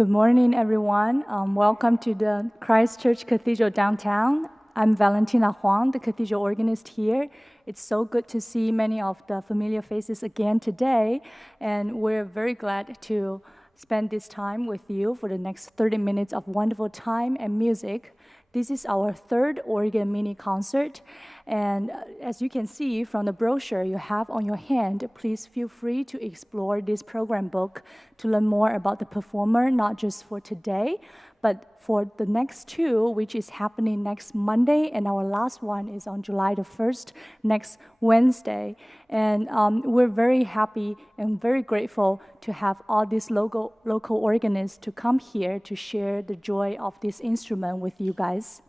Good morning, everyone. Welcome to the Christchurch Cathedral downtown. I'm Valentina Huang, the cathedral organist here. It's so good to see many of the familiar faces again today, and we're very glad to spend this time with you for the next 30 minutes of wonderful time and music. This is our third organ mini concert, and as you can see from the brochure you have on your hand, please feel free to explore this program book to learn more about the performer, not just for today, but for the next two, which is happening next Monday, and our last one is on July the 1st, next Wednesday. And we're very happy and very grateful to have all these local organists to come here to share the joy of this instrument with you guys.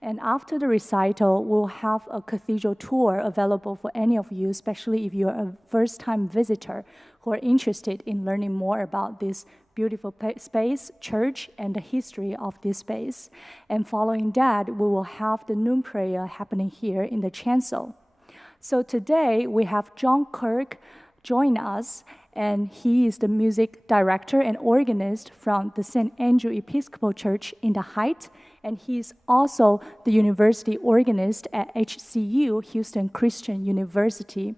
And after the recital, we'll have a cathedral tour available for any of you, especially if you're a first-time visitor who are interested in learning more about this beautiful space, church, and the history of this space. And following that, we will have the noon prayer happening here in the chancel. So today, we have John Kirk join us, and he is the music director and organist from the St. Andrew Episcopal Church in the Heights, and he's also the university organist at HCU, Houston Christian University.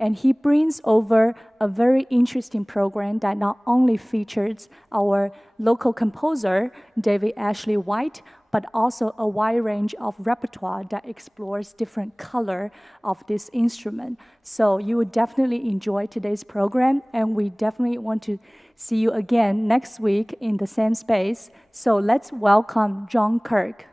And he brings over a very interesting program that not only features our local composer, David Ashley White, but also a wide range of repertoire that explores different color of this instrument. So you would definitely enjoy today's program, and we definitely want to see you again next week in the same space. So let's welcome John Kirk.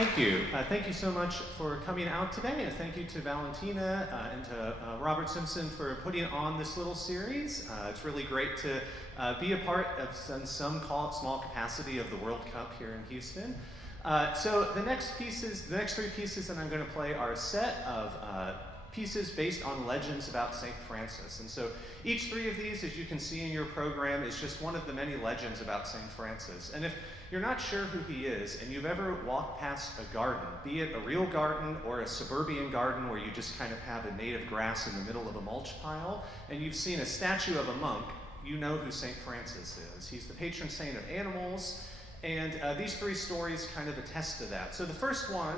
Thank you. Thank you so much for coming out today, and thank you to Valentina and to Robert Simpson for putting on this little series. It's really great to be a part of some call it small capacity of the World Cup here in Houston. So the next three pieces that I'm going to play are a set of pieces based on legends about St. Francis. And so each three of these, as you can see in your program, is just one of the many legends about St. Francis. And if you're not sure who he is, and you've ever walked past a garden, be it a real garden or a suburban garden where you just kind of have a native grass in the middle of a mulch pile, and you've seen a statue of a monk, you know who St. Francis is. He's the patron saint of animals, and these three stories kind of attest to that. So the first one,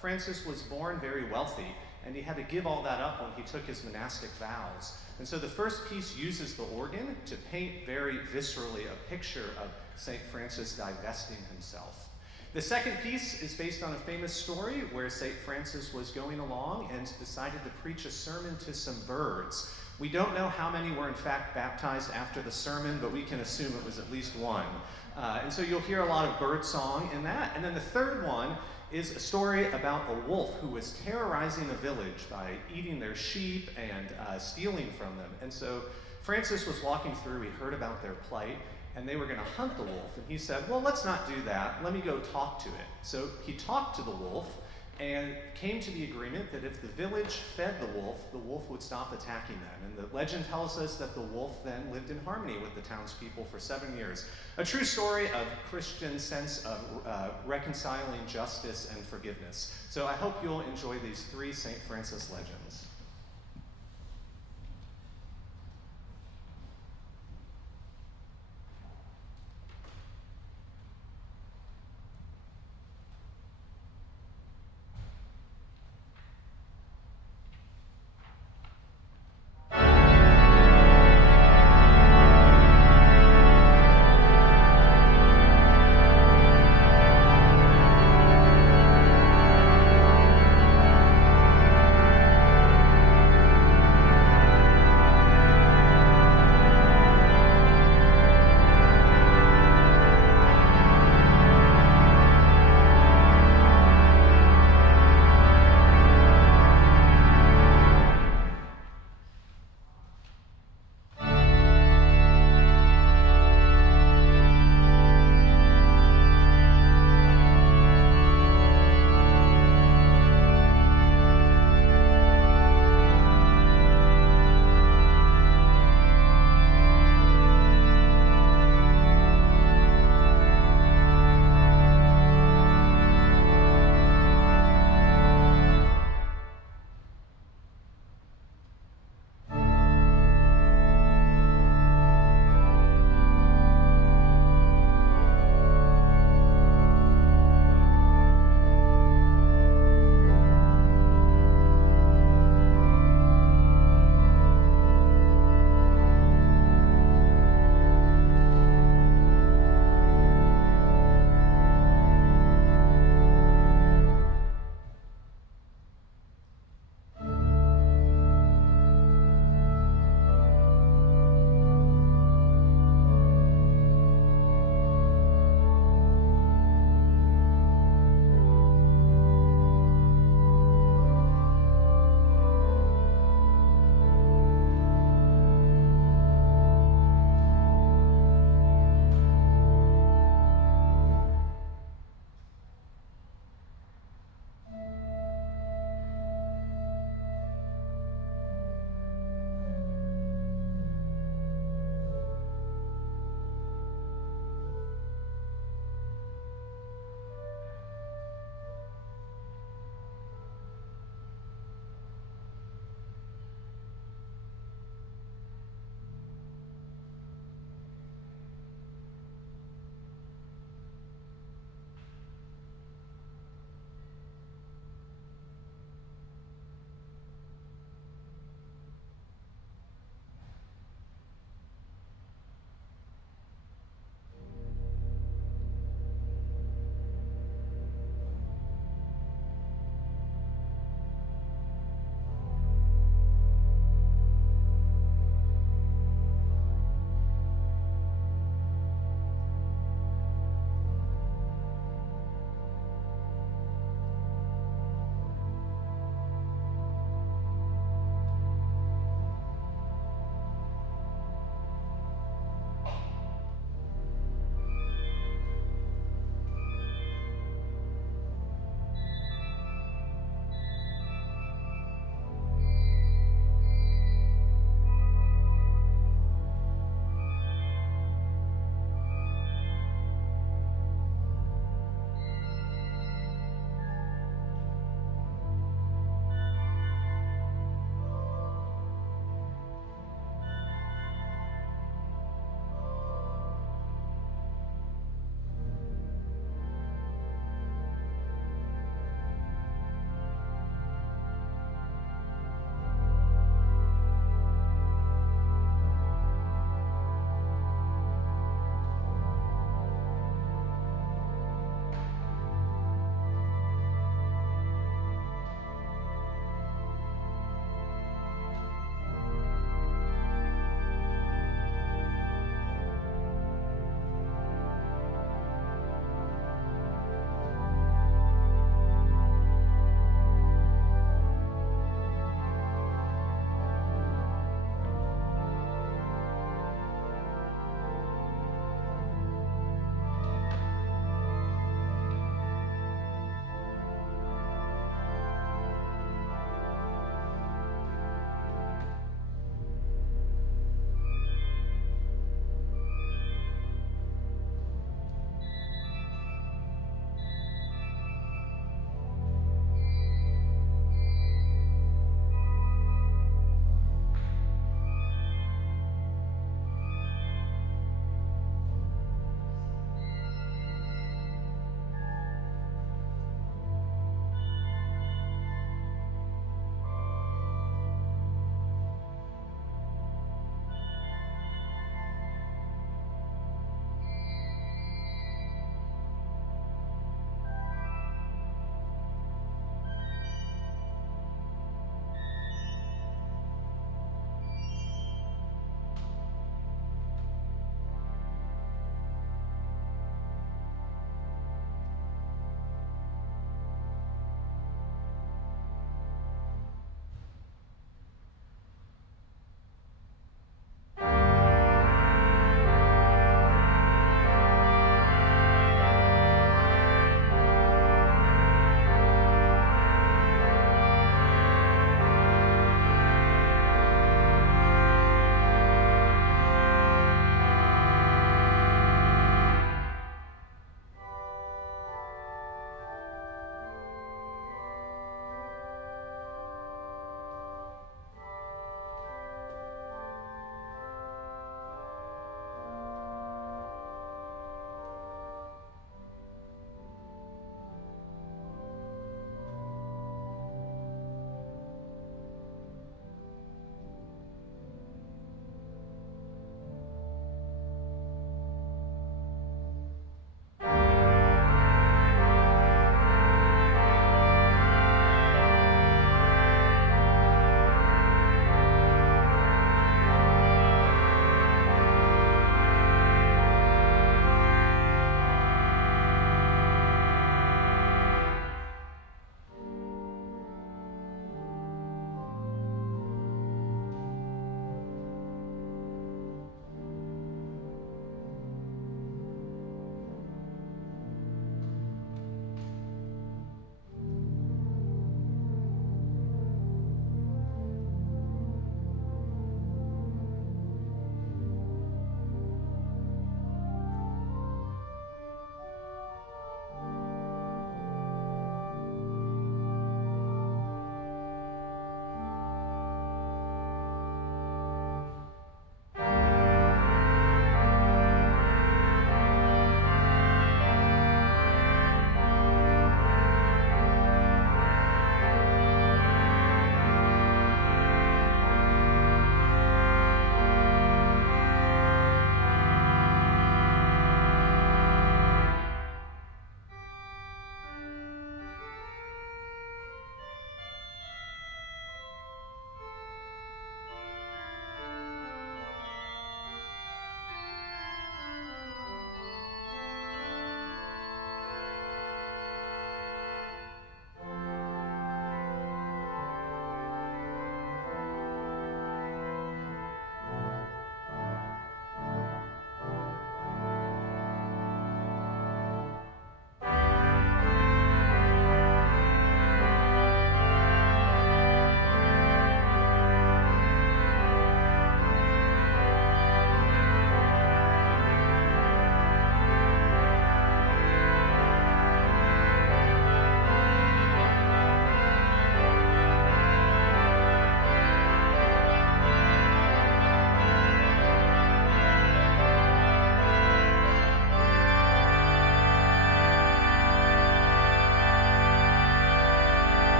Francis was born very wealthy, and he had to give all that up when he took his monastic vows. And so the first piece uses the organ to paint very viscerally a picture of St. Francis divesting himself. The second piece is based on a famous story where St. Francis was going along and decided to preach a sermon to some birds. We don't know how many were in fact baptized after the sermon, but we can assume it was at least one. And so you'll hear a lot of bird song in that. And then the third one is a story about a wolf who was terrorizing a village by eating their sheep and stealing from them. And so Francis was walking through, he heard about their plight, and they were going to hunt the wolf. And he said, well, let's not do that. Let me go talk to it. So he talked to the wolf and came to the agreement that if the village fed the wolf would stop attacking them. And the legend tells us that the wolf then lived in harmony with the townspeople for 7 years. A true story of Christian sense of reconciling justice and forgiveness. So I hope you'll enjoy these three St. Francis legends.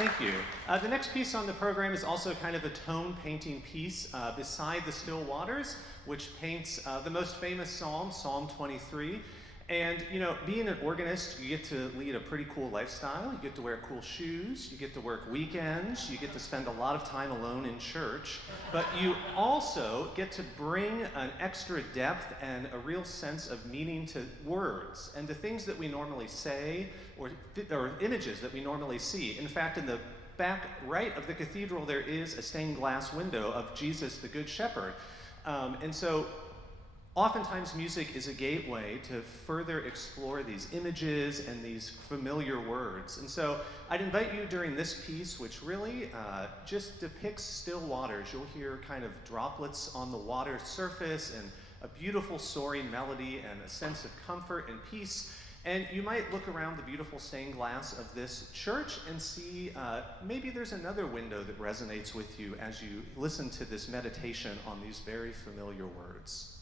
Thank you. The next piece on the program is also kind of a tone painting piece beside the still waters, which paints the most famous psalm, Psalm 23. And you know, being an organist, you get to lead a pretty cool lifestyle. You get to wear cool shoes, you get to work weekends, you get to spend a lot of time alone in church, but you also get to bring an extra depth and a real sense of meaning to words and to things that we normally say or images that we normally see. In fact, in the back right of the cathedral, there is a stained glass window of Jesus, the Good Shepherd. And so oftentimes music is a gateway to further explore these images and these familiar words. And so I'd invite you during this piece, which really just depicts still waters. You'll hear kind of droplets on the water surface and a beautiful soaring melody and a sense of comfort and peace. And you might look around the beautiful stained glass of this church and see maybe there's another window that resonates with you as you listen to this meditation on these very familiar words.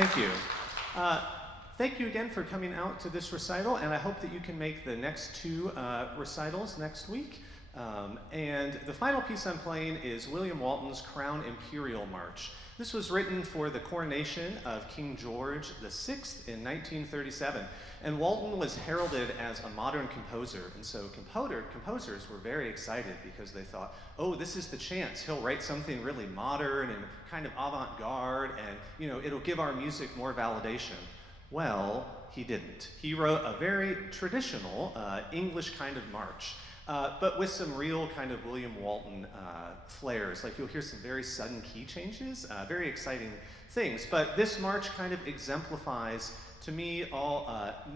Thank you. Thank you again for coming out to this recital, and I hope that you can make the next two recitals next week. And the final piece I'm playing is William Walton's Crown Imperial March. This was written for the coronation of King George VI in 1937. And Walton was heralded as a modern composer. And so composers were very excited because they thought, oh, this is the chance. He'll write something really modern and kind of avant-garde, and it'll give our music more validation. Well, he didn't. He wrote a very traditional English kind of march. But with some real kind of William Walton flares. Like you'll hear some very sudden key changes, very exciting things. But this march kind of exemplifies, to me,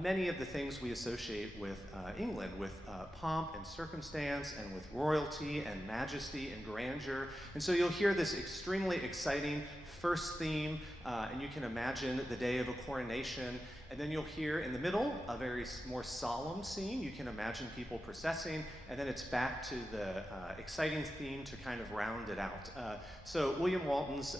many of the things we associate with England, with pomp and circumstance, and with royalty and majesty and grandeur. And so you'll hear this extremely exciting first theme, and you can imagine the day of a coronation. And then you'll hear in the middle a very more solemn scene. You can imagine people processing, and then it's back to the exciting theme to kind of round it out. So William Walton's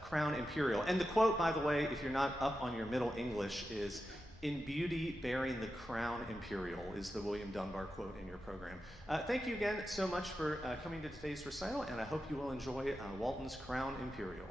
Crown Imperial. And the quote, by the way, if you're not up on your Middle English, is "In beauty bearing the crown imperial" is the William Dunbar quote in your program. Thank you again so much for coming to today's recital, and I hope you will enjoy Walton's Crown Imperial.